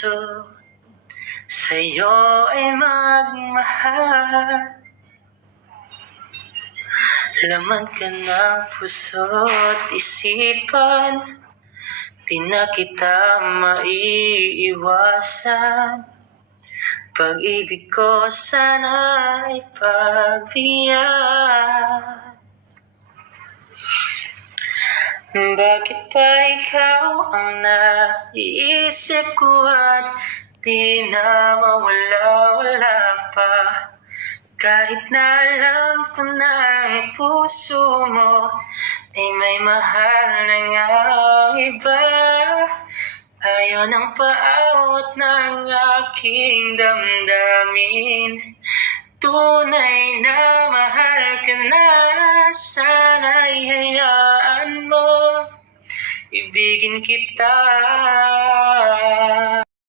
puso sa'yo ay magmahal. Laman ka ng puso't isipan, di na kita maiiwasan. Pag-ibig ko sana'y pagbigyan. Bakit ba ikaw ang naiisip ko at di na mawala-wala pa? Kahit na alam ko na ang puso mo ay may mahal na ngang iba. Ayaw ng paawat ng aking damdamin. Tunay na mahal ka na, sana'y hayaan mo ibigin kita.